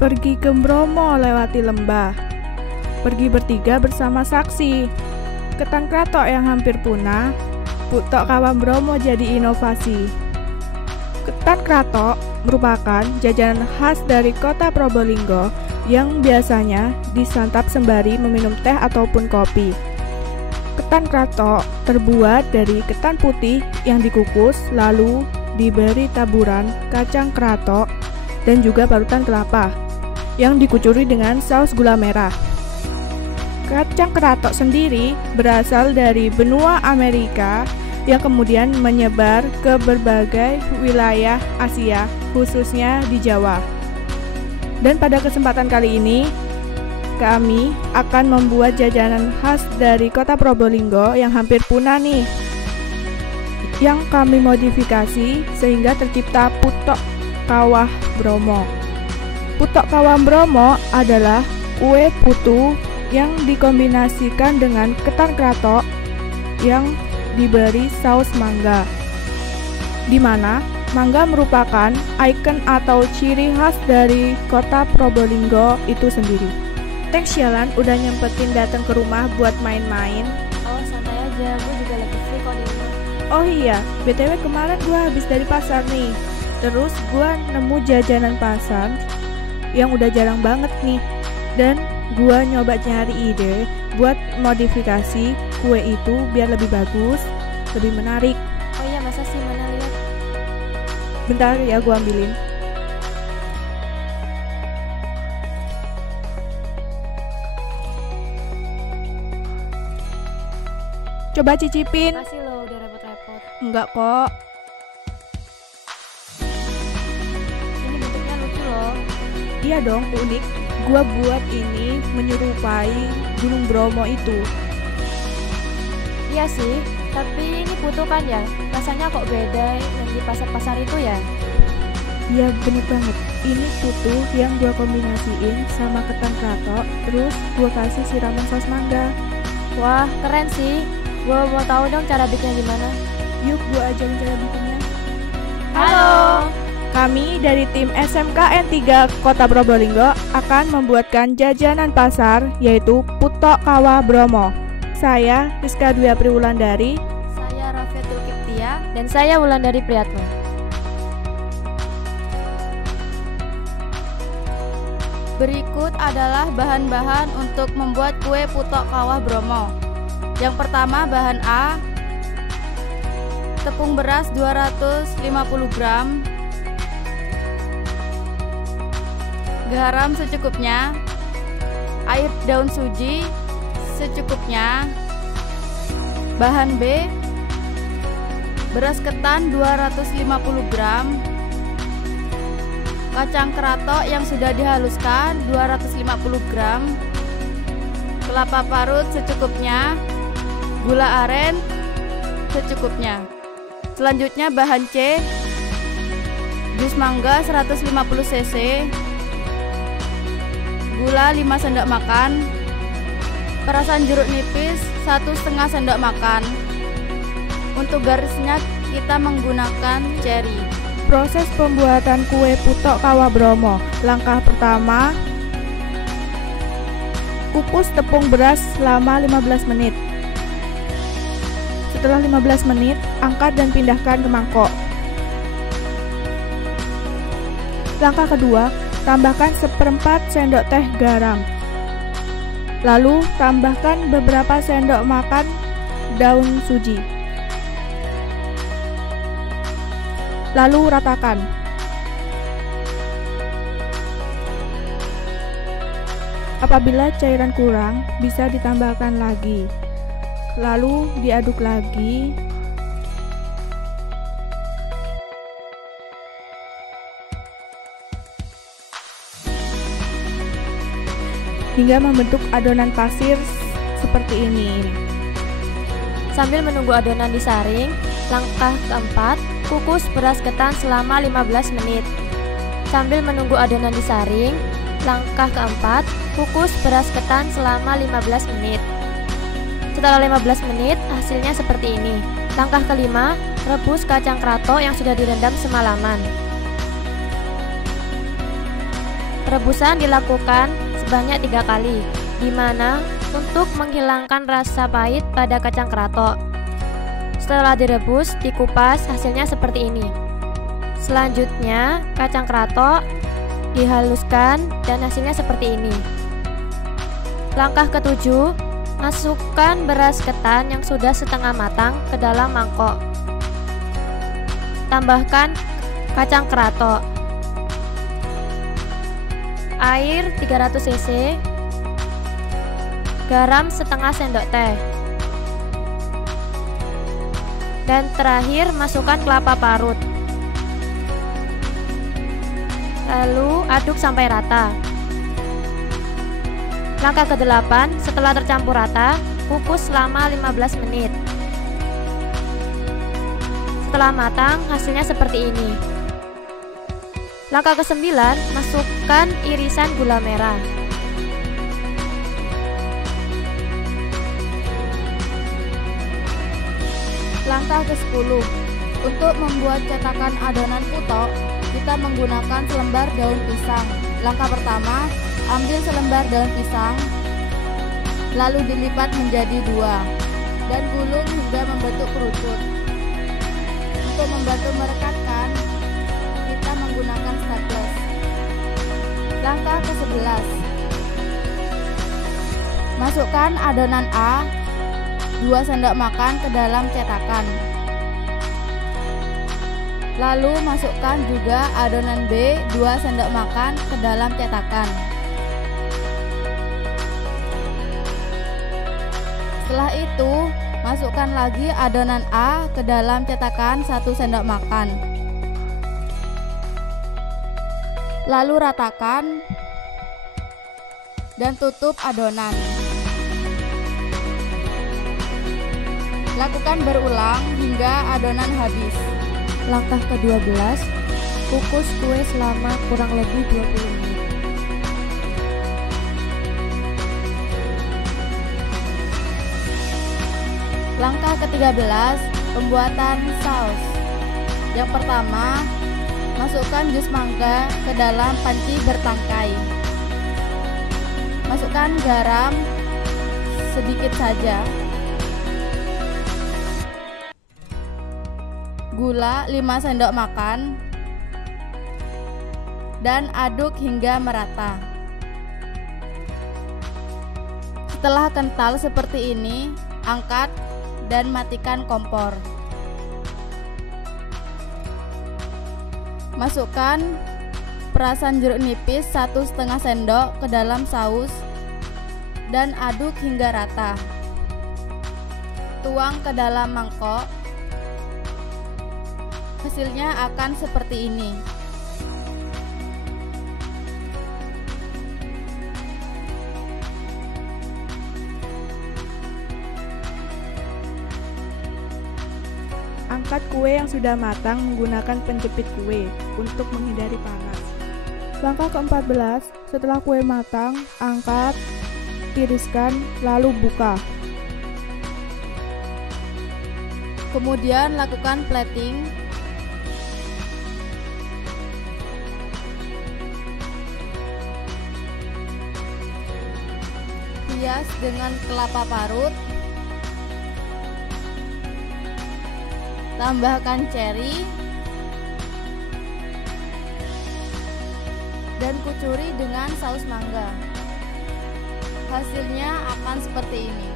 Pergi ke Bromo lewati lembah. Pergi bertiga bersama saksi. Ketan kratok yang hampir punah, Putok Kawah Bromo jadi inovasi. Ketan kratok merupakan jajanan khas dari kota Probolinggo yang biasanya disantap sembari meminum teh ataupun kopi. Ketan kratok terbuat dari ketan putih yang dikukus lalu diberi taburan kacang kratok dan juga parutan kelapa yang dikucuri dengan saus gula merah. Kacang kratok sendiri berasal dari benua Amerika yang kemudian menyebar ke berbagai wilayah Asia, khususnya di Jawa. Dan pada kesempatan kali ini, kami akan membuat jajanan khas dari kota Probolinggo yang hampir punah nih, yang kami modifikasi sehingga tercipta Putok Kawah Bromo. Putok Kawah Bromo adalah kue putu yang dikombinasikan dengan ketan kratok yang diberi saus mangga, di mana mangga merupakan ikon atau ciri khas dari kota Probolinggo itu sendiri. Thanks Yalan udah nyempetin datang ke rumah buat main-main. Oh santai aja, gue juga lagi free kok di rumah. Oh iya, BTW kemarin gue habis dari pasar nih. Terus gue nemu jajanan pasar yang udah jarang banget nih. Dan gue nyoba nyari ide buat modifikasi kue itu biar lebih bagus, lebih menarik. Oh iya, masa sih, mana lihat? Bentar ya, gue ambilin. Coba cicipin. Makasih lo udah repot-repot. Enggak kok. Ini bentuknya lucu loh. Iya dong, unik. Gua buat ini menyerupai Gunung Bromo itu. Iya sih, tapi ini putu kan ya? Rasanya kok beda yang di pasar-pasar itu ya? Iya bener banget. Ini putu yang gua kombinasiin sama ketan kratok, terus gua kasih siraman saus mangga. Wah, keren sih. Gua mau tahu dong cara bikinnya gimana. Yuk gua ajarin cara bikinnya. Halo. Kami dari tim SMKN 3 Kota Probolinggo akan membuatkan jajanan pasar yaitu Putok Kawah Bromo. Saya Rizka Dwi Apri Wulandari. Saya Rafiatul Kiptia. Dan saya Wulandari Priyatno. Berikut adalah bahan-bahan untuk membuat kue Putok Kawah Bromo. Yang pertama bahan A, tepung beras 250 gram, garam secukupnya, air daun suji secukupnya. Bahan B, beras ketan 250 gram, kacang kratok yang sudah dihaluskan 250 gram, kelapa parut secukupnya, gula aren secukupnya. Selanjutnya bahan C, jus mangga 150 cc, gula 5 sendok makan, perasan jeruk nipis 1,5 sendok makan. Untuk garisnya kita menggunakan cherry. Proses pembuatan kue Putok Kawah Bromo. Langkah pertama, kukus tepung beras selama 15 menit. Setelah 15 menit, angkat dan pindahkan ke mangkok. Langkah kedua, tambahkan 1/4 sendok teh garam. Lalu tambahkan beberapa sendok makan daun suji. Lalu ratakan. Apabila cairan kurang, bisa ditambahkan lagi. Lalu diaduk lagi. Hingga membentuk adonan pasir seperti ini. Sambil menunggu adonan disaring, langkah keempat, kukus beras ketan selama 15 menit. Sambil menunggu adonan disaring, langkah keempat, kukus beras ketan selama 15 menit. Setelah 15 menit, hasilnya seperti ini. Langkah kelima, rebus kacang kratok yang sudah direndam semalaman. Rebusan dilakukan sebanyak 3 kali, di mana untuk menghilangkan rasa pahit pada kacang kratok. Setelah direbus, dikupas, hasilnya seperti ini. Selanjutnya, kacang kratok dihaluskan dan hasilnya seperti ini. Langkah ketujuh, masukkan beras ketan yang sudah setengah matang ke dalam mangkok. Tambahkan kacang kratok, air 300 cc, garam setengah sendok teh, dan terakhir masukkan kelapa parut. Lalu aduk sampai rata. Langkah ke-8, setelah tercampur rata, kukus selama 15 menit. Setelah matang, hasilnya seperti ini. Langkah ke-9, masukkan irisan gula merah. Langkah ke-10, untuk membuat cetakan adonan putok, kita menggunakan selembar daun pisang. Langkah pertama, ambil selembar daun pisang, lalu dilipat menjadi 2, dan gulung hingga membentuk kerucut. Untuk membantu merekatkan, kita menggunakan staples. Langkah ke-11, masukkan adonan A 2 sendok makan ke dalam cetakan. Lalu masukkan juga adonan B 2 sendok makan ke dalam cetakan. Setelah itu, masukkan lagi adonan A ke dalam cetakan 1 sendok makan. Lalu ratakan dan tutup adonan. Lakukan berulang hingga adonan habis. Langkah ke-12, kukus kue selama kurang lebih 20 menit. Langkah ke-13, pembuatan saus. Yang pertama, masukkan jus mangga ke dalam panci bertangkai. Masukkan garam sedikit saja, gula 5 sendok makan, dan aduk hingga merata. Setelah kental seperti ini, angkat dan matikan kompor. Masukkan perasan jeruk nipis 1,5 sendok ke dalam saus dan aduk hingga rata. Tuang ke dalam mangkok. Hasilnya akan seperti ini. Angkat kue yang sudah matang menggunakan penjepit kue untuk menghindari panas. Langkah ke-14, setelah kue matang, angkat, tiriskan, lalu buka. Kemudian lakukan plating. Hias dengan kelapa parut. Tambahkan ceri dan kucuri dengan saus mangga. Hasilnya akan seperti ini.